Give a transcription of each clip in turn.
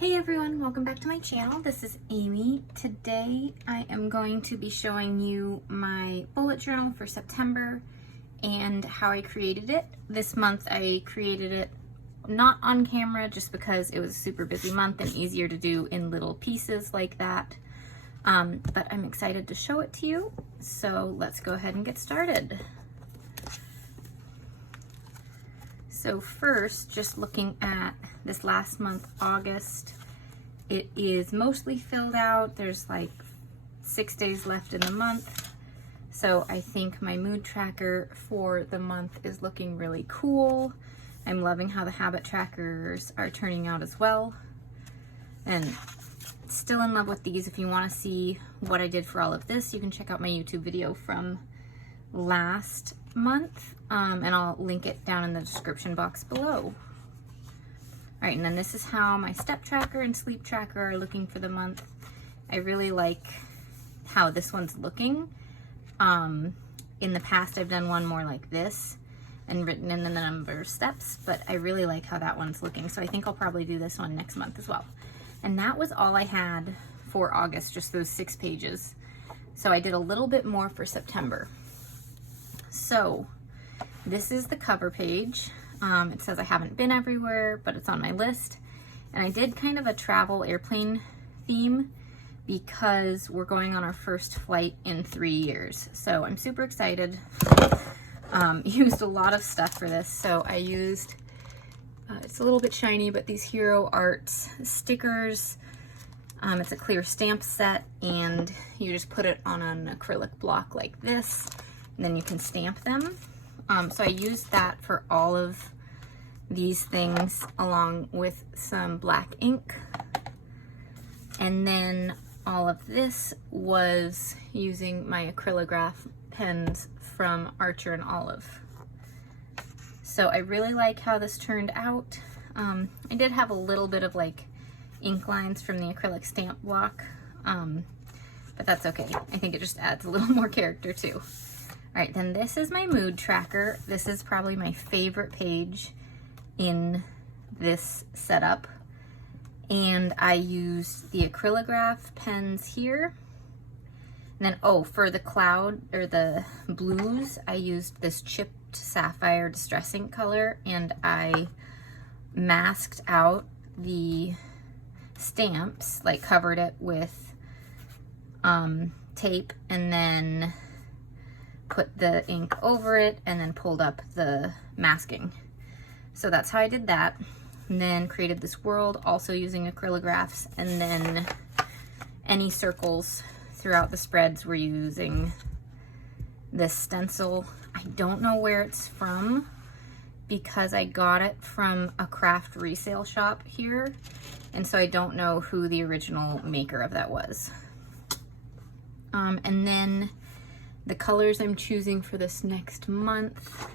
Hey everyone, welcome back to my channel. This is Amy. Today I am going to be showing you my bullet journal for September and how I created it. This month I created it not on camera just because it was a super busy month and easier to do in little pieces like that. But I'm excited to show it to you. So let's go ahead and get started. So first, just looking at this last month, August, it is mostly filled out. There's like 6 days left in the month. So I think my mood tracker for the month is looking really cool. I'm loving how the habit trackers are turning out as well. And still in love with these. If you want to see what I did for all of this, you can check out my YouTube video from last month, and I'll link it down in the description box below. All right, and then this is how my step tracker and sleep tracker are looking for the month. I really like how this one's looking. In the past, I've done one more like this and written in the number of steps, but I really like how that one's looking. So I think I'll probably do this one next month as well. And that was all I had for August, just those 6 pages. So I did a little bit more for September. So this is the cover page. It says I haven't been everywhere, but it's on my list. And I did kind of a travel airplane theme because we're going on our first flight in 3 years. So I'm super excited. Used a lot of stuff for this. So I used, it's a little bit shiny, but these Hero Arts stickers. It's a clear stamp set and you just put it on an acrylic block like this. And then you can stamp them. So I used that for all of these things along with some black ink. And then all of this was using my Arylographs pens from Archer and Olive. So I really like how this turned out. I did have a little bit of like ink lines from the acrylic stamp block, but that's okay. I think it just adds a little more character too. All right, then this is my mood tracker. This is probably my favorite page in this setup. And I used the Arylographs pens here. And then, oh, for the cloud or the blues, I used this chipped Sapphire distress ink color and I masked out the stamps, like covered it with tape and then put the ink over it and then pulled up the masking. So that's how I did that. And then created this world also using Arylographs, and then any circles throughout the spreads we're using this stencil. I don't know where it's from because I got it from a craft resale shop here, and so I don't know who the original maker of that was. And then the colors I'm choosing for this next month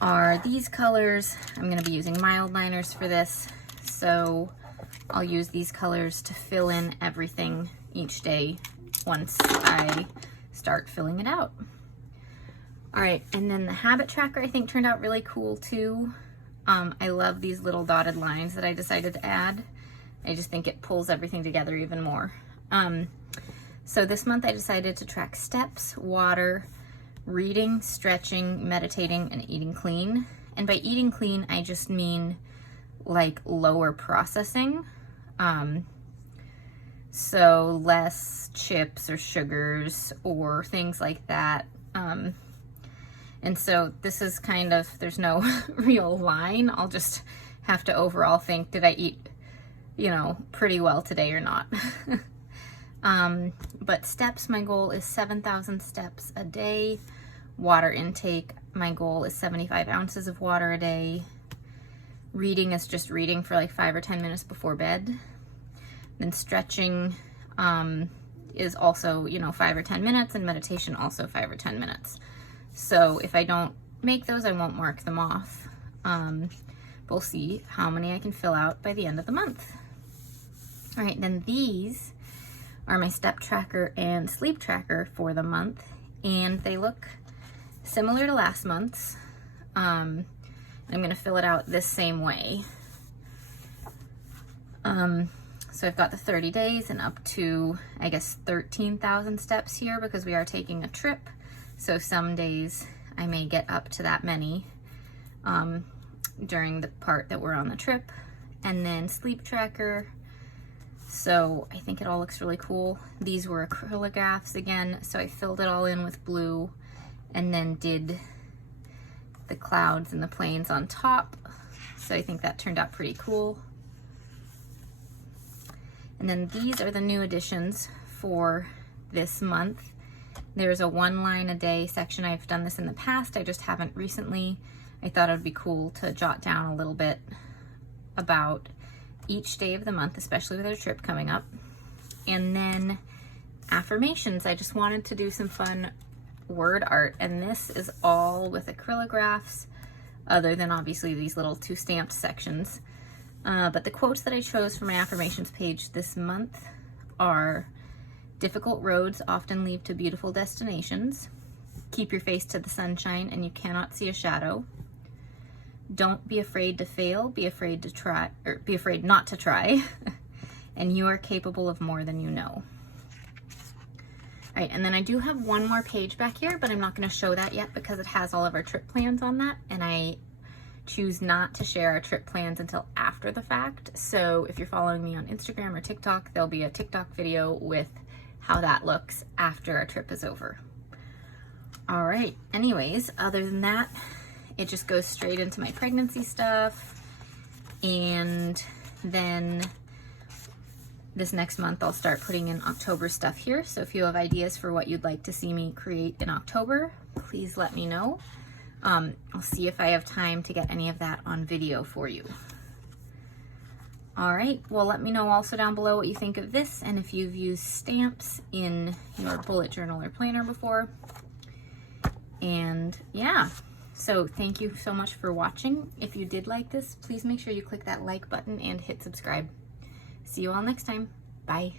are these colors. I'm going to be using Mildliners for this, so I'll use these colors to fill in everything each day once I start filling it out. All right, and then the habit tracker I think turned out really cool too. I love these little dotted lines that I decided to add. I just think it pulls everything together even more. So this month I decided to track steps, water, reading, stretching, meditating, and eating clean. And by eating clean, I just mean like lower processing. So less chips or sugars or things like that. And so this is kind of, there's no real line. I'll just have to overall think, did I eat, you know, pretty well today or not? But steps, my goal is 7,000 steps a day. Water intake, my goal is 75 ounces of water a day. Reading is just reading for like 5 or 10 minutes before bed. Then stretching is also, you know, 5 or 10 minutes, and meditation also 5 or 10 minutes. So if I don't make those, I won't mark them off. We'll see how many I can fill out by the end of the month. All right, then these are my step tracker and sleep tracker for the month, and they look similar to last month's. I'm gonna fill it out this same way. So I've got the 30 days and up to, I guess, 13,000 steps here because we are taking a trip. So some days I may get up to that many during the part that we're on the trip. And then sleep tracker. So I think it all looks really cool. These were acrylographs again. So I filled it all in with blue and then did the clouds and the planes on top. So I think that turned out pretty cool. And then these are the new additions for this month. There's a 1 line a day section. I've done this in the past, I just haven't recently. I thought it would be cool to jot down a little bit about each day of the month, especially with our trip coming up. And then affirmations. I just wanted to do some fun word art, and this is all with acrylographs, other than obviously these little 2 stamped sections. But the quotes that I chose for my affirmations page this month are: difficult roads often lead to beautiful destinations. Keep your face to the sunshine and you cannot see a shadow. Don't be afraid to fail, be afraid to try, or be afraid not to try. And you are capable of more than you know. All right, and then I do have one more page back here, but I'm not going to show that yet because it has all of our trip plans on that, and I choose not to share our trip plans until after the fact. So if you're following me on Instagram or TikTok, there'll be a TikTok video with how that looks after our trip is over. All right, anyways, other than that, it just goes straight into my pregnancy stuff. And then this next month, I'll start putting in October stuff here. So if you have ideas for what you'd like to see me create in October, please let me know. I'll see if I have time to get any of that on video for you. All right, well, let me know also down below what you think of this and if you've used stamps in your bullet journal or planner before. And yeah, so thank you so much for watching. If you did like this, please make sure you click that like button and hit subscribe. See you all next time. Bye.